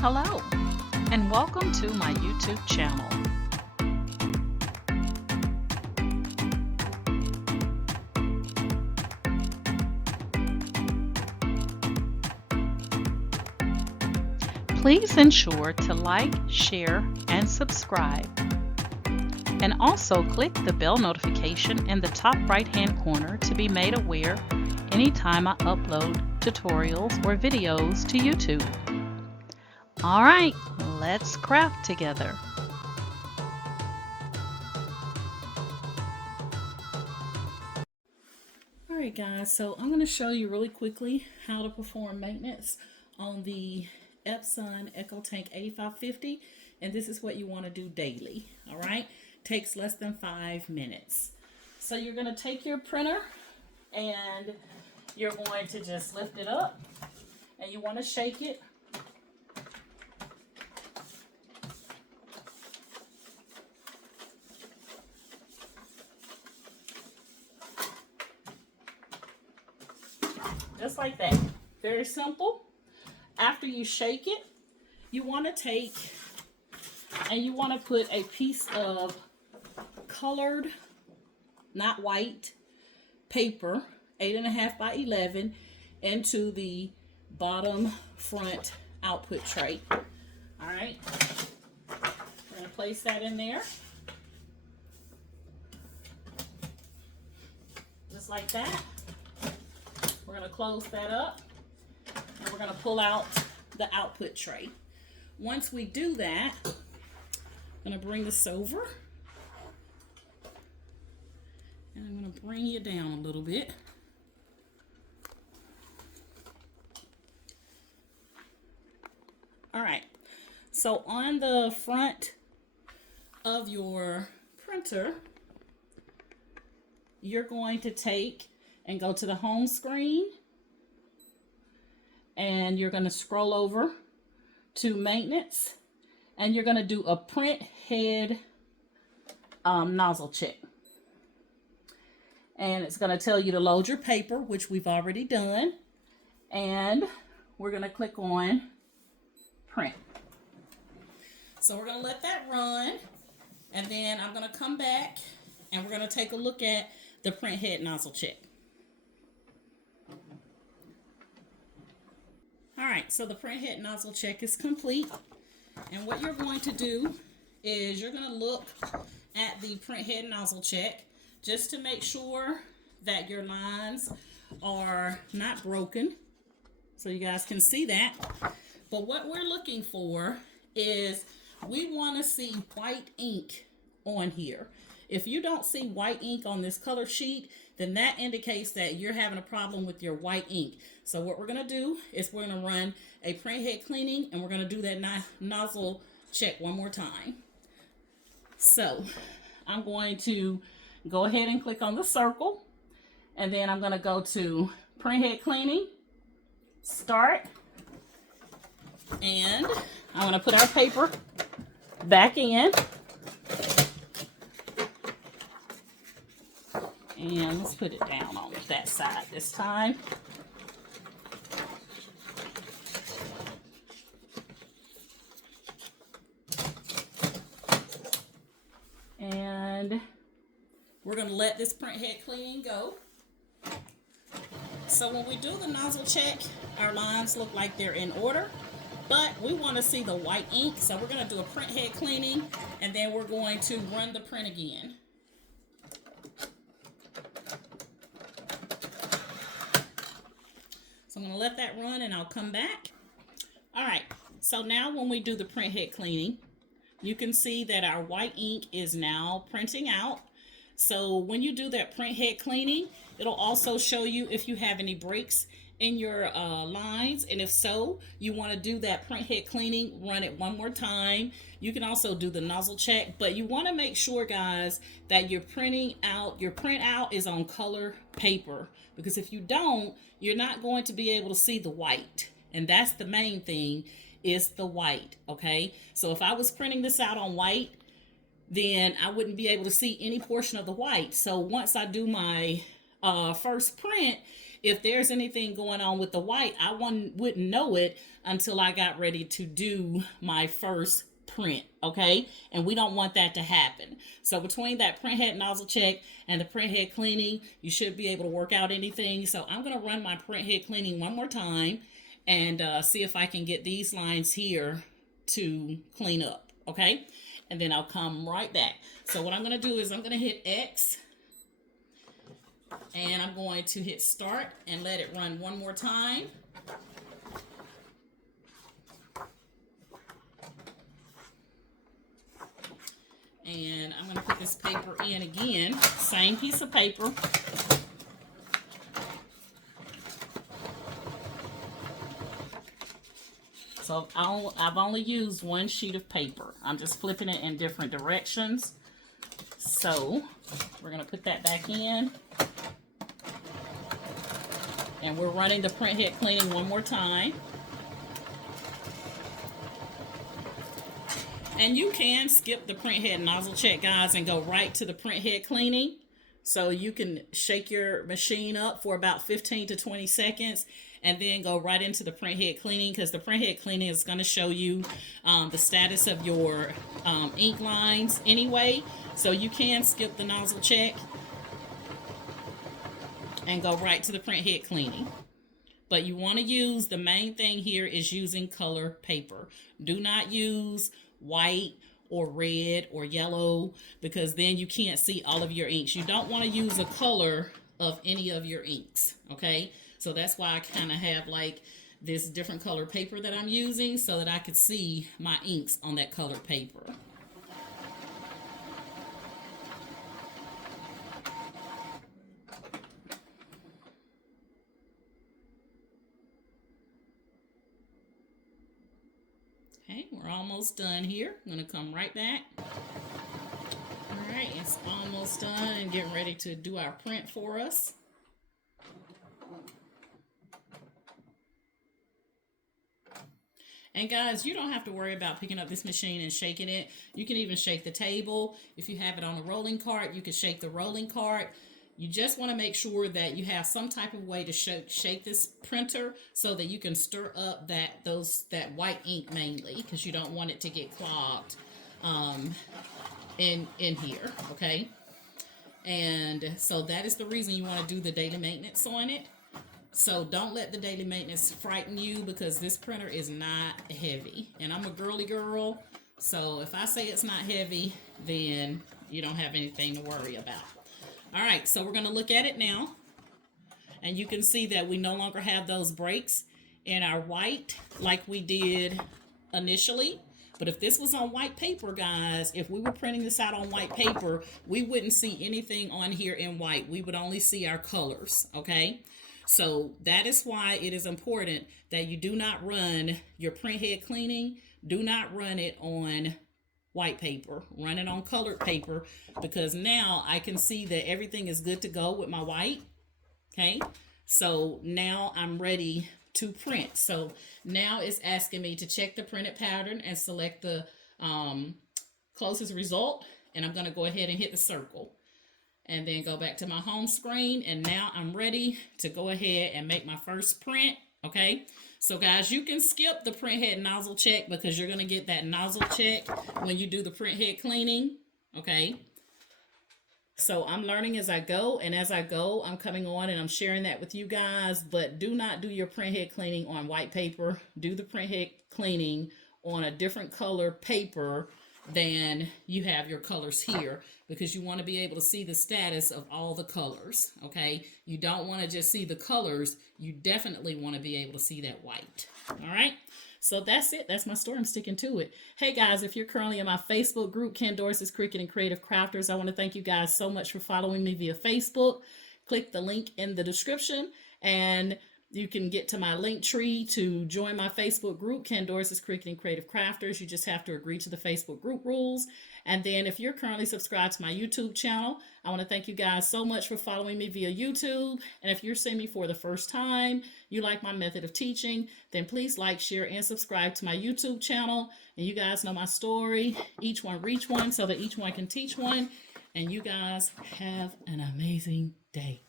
Hello, and welcome to my YouTube channel. Please ensure to like, share, and subscribe. And also click the bell notification in the top right-hand corner to be made aware anytime I upload tutorials or videos to YouTube. Alright, let's craft together. Alright guys, so I'm going to show you really quickly how to perform maintenance on the Epson EcoTank 8550, and this is what you want to do daily. Alright, takes less than 5 minutes. So you're going to take your printer and you're going to just lift it up and you want to shake it. Just like that. Very simple. After you shake it, you want to take and you want to put a piece of colored, not white, paper, 8.5 by 11 into the bottom front output tray. All right. We're going to place that in there. Just like that. We're going to close that up and we're going to pull out the output tray. Once we do that, I'm going to bring this over and I'm going to bring you down a little bit. All right, so on the front of your printer, you're going to take and go to the home screen and you're going to scroll over to maintenance and you're going to do a print head nozzle check. And it's going to tell you to load your paper, which we've already done. And we're going to click on print. So we're going to let that run and then I'm going to come back and we're going to take a look at the print head nozzle check. Alright, so the print head nozzle check is complete. And what you're going to do is you're going to look at the print head nozzle check just to make sure that your lines are not broken. So you guys can see that. But what we're looking for is we want to see white ink on here. If you don't see white ink on this color sheet, then that indicates that you're having a problem with your white ink. So what we're going to do is we're going to run a print head cleaning and we're going to do that nozzle check one more time. So I'm going to go ahead and click on the circle and then I'm going to go to print head cleaning, start, and I'm going to put our paper back in. And let's put it down on that side this time. And we're going to let this print head cleaning go. So when we do the nozzle check, our lines look like they're in order, but we want to see the white ink. So we're going to do a print head cleaning and then we're going to run the print again. So I'm going to let that run and I'll come back. All right, so now when we do the print head cleaning, you can see that our white ink is now printing out. So when you do that print head cleaning, it'll also show you if you have any breaks in your lines. And if so, you want to do that print head cleaning, run it one more time. You can also do the nozzle check, but you want to make sure, guys, that your printout is on color paper, because if you don't, you're not going to be able to see the white. And that's the main thing, is the white. Okay, so if I was printing this out on white, then I wouldn't be able to see any portion of the white. So once I do my first print, if there's anything going on with the white, I wouldn't know it until I got ready to do my first print, okay? And we don't want that to happen. So between that print head nozzle check and the print head cleaning, you should be able to work out anything. So I'm going to run my print head cleaning one more time and see if I can get these lines here to clean up, okay? And then I'll come right back. So what I'm going to do is I'm going to hit X, and I'm going to hit start and let it run one more time. And I'm going to put this paper in again, same piece of paper. So I've only used one sheet of paper. I'm just flipping it in different directions. So we're going to put that back in. And we're running the print head cleaning one more time. And you can skip the print head nozzle check, guys, and go right to the print head cleaning. So you can shake your machine up for about 15 to 20 seconds and then go right into the print head cleaning, because the print head cleaning is going to show you the status of your ink lines anyway. So you can skip the nozzle check and go right to the print head cleaning. But you want to use, the main thing here is using color paper. Do not use white or red or yellow, because then you can't see all of your inks. You don't want to use a color of any of your inks, okay? So that's why I kind of have like this different color paper that I'm using, so that I could see my inks on that colored paper. Okay, we're almost done here. I'm going to come right back. All right, it's almost done and getting ready to do our print for us. And guys, you don't have to worry about picking up this machine and shaking it. You can even shake the table. If you have it on a rolling cart, you can shake the rolling cart. You just want to make sure that you have some type of way to shake this printer so that you can stir up that white ink mainly, because you don't want it to get clogged in here, okay? And so that is the reason you want to do the daily maintenance on it. So don't let the daily maintenance frighten you, because this printer is not heavy. And I'm a girly girl, so if I say it's not heavy, then you don't have anything to worry about. All right, so we're going to look at it now. And you can see that we no longer have those breaks in our white like we did initially. But if this was on white paper, guys, if we were printing this out on white paper, we wouldn't see anything on here in white. We would only see our colors, okay? So that is why it is important that you do not run your print head cleaning. Do not run it on white paper. Run it on colored paper, because now I can see that everything is good to go with my white. Okay, so now I'm ready to print. So now it's asking me to check the printed pattern and select the closest result. And I'm going to go ahead and hit the circle. And then go back to my home screen. And now I'm ready to go ahead and make my first print. Okay. So guys, you can skip the print head nozzle check, because you're going to get that nozzle check when you do the print head cleaning. Okay. So I'm learning as I go. And as I go, I'm coming on and I'm sharing that with you guys. But do not do your print head cleaning on white paper. Do the print head cleaning on a different color paper than you have your colors here, because you want to be able to see the status of all the colors, okay? You don't want to just see the colors. You definitely want to be able to see that white, all right? So that's it. That's my story. I'm sticking to it. Hey, guys, if you're currently in my Facebook group, Ken Dorsey's Cricut and Creative Crafters, I want to thank you guys so much for following me via Facebook. Click the link in the description, and you can get to my link tree to join my Facebook group, Ken Dorsey's Cricut and Creative Crafters. You just have to agree to the Facebook group rules. And then if you're currently subscribed to my YouTube channel, I want to thank you guys so much for following me via YouTube. And if you're seeing me for the first time, you like my method of teaching, then please like, share, and subscribe to my YouTube channel. And you guys know my story. Each one reach one, so that each one can teach one. And you guys have an amazing day.